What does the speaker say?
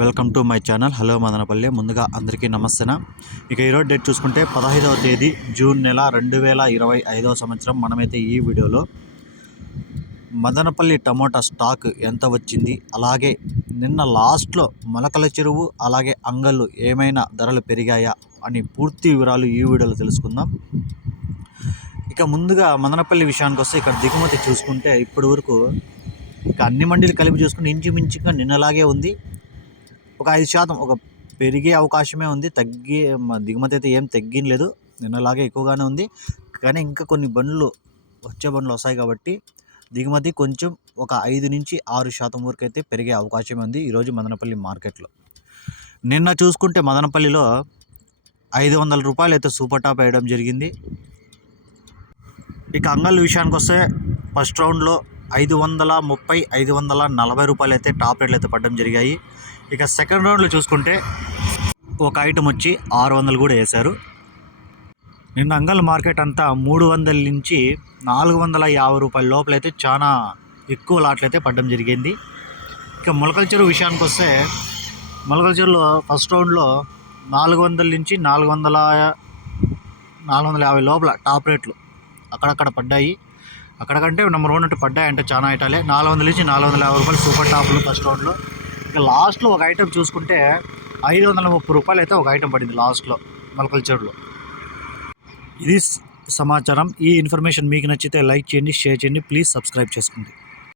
Welcome to my channel. Hello Madanapalle. ముందుగా అందరికీ నమస్తేనా. ఇక ఈరోజు డేట్ చూసుకుంటే 15వ తేదీ జూన్ నెల 2025 సంవత్సరం. మనమైతే ఈ వీడియోలో మదనపల్లి టమోటా స్టాక్ ఎంత వచ్చింది, అలాగే నిన్న లాస్ట్లో మొలకల చెరువు అలాగే అంగళ్ళు ఏమైనా ధరలు పెరిగాయా అని పూర్తి వివరాలు ఈ వీడియోలో తెలుసుకుందాం. ఇక ముందుగా మదనపల్లి విషయానికి వస్తే ఇక్కడ దిగుమతి చూసుకుంటే ఇప్పటి వరకు ఇక అన్ని మండీలు కలిపి చూసుకుంటే ఇంచుమించుగా నిన్నలాగే ఉంది. ఒక 5% ఒక పెరిగే అవకాశమే ఉంది. దిగుమతి అయితే ఏం తగ్గినలేదు, నిన్నలాగే ఎక్కువగానే ఉంది. కానీ ఇంకా కొన్ని వచ్చే బండ్లు వస్తాయి కాబట్టి దిగుమతి కొంచెం ఒక 5 నుంచి 6% వరకు అయితే పెరిగే అవకాశం ఉంది ఈరోజు మదనపల్లి మార్కెట్లో. నిన్న చూసుకుంటే మదనపల్లిలో 500 రూపాయలు అయితే సూపర్ టాప్ వేయడం జరిగింది. ఇక అంగళ్ళు విషయానికి వస్తే ఫస్ట్ రౌండ్లో 530, 540 రూపాయలు అయితే టాప్ రేట్లు అయితే పడడం జరిగాయి. ఇక సెకండ్ రౌండ్లో చూసుకుంటే ఒక ఐటమ్ వచ్చి 600 కూడా వేశారు. నిన్న అంగల్ మార్కెట్ అంతా 300 నుంచి 450 రూపాయల లోపలైతే చాలా ఎక్కువ లాట్లు అయితే పడడం జరిగింది. ఇక మొలకల చెరువు విషయానికి వస్తే మొలకల చెరువులో ఫస్ట్ రౌండ్లో 400 నుంచి 450 లోపల టాప్ రేట్లు అక్కడక్కడ పడ్డాయి. అక్కడకంటే నెంబర్ 1 అంటే పడ్డాయి అంటే చాలా ఐటాలే. 400 నుంచి 450 రూపాయలు సూపర్ టాప్లు ఫస్ట్ రౌండ్లో. ఇక లాస్ట్లో ఒక ఐటమ్ చూసుకుంటే 530 రూపాయలు అయితే ఒక ఐటమ్ పడింది లాస్ట్లో మొలకల చెరువులో. ఇది సమాచారం. ఈ ఇన్ఫర్మేషన్ మీకు నచ్చితే లైక్ చేయండి, షేర్ చేయండి, ప్లీజ్ సబ్స్క్రైబ్ చేసుకోండి.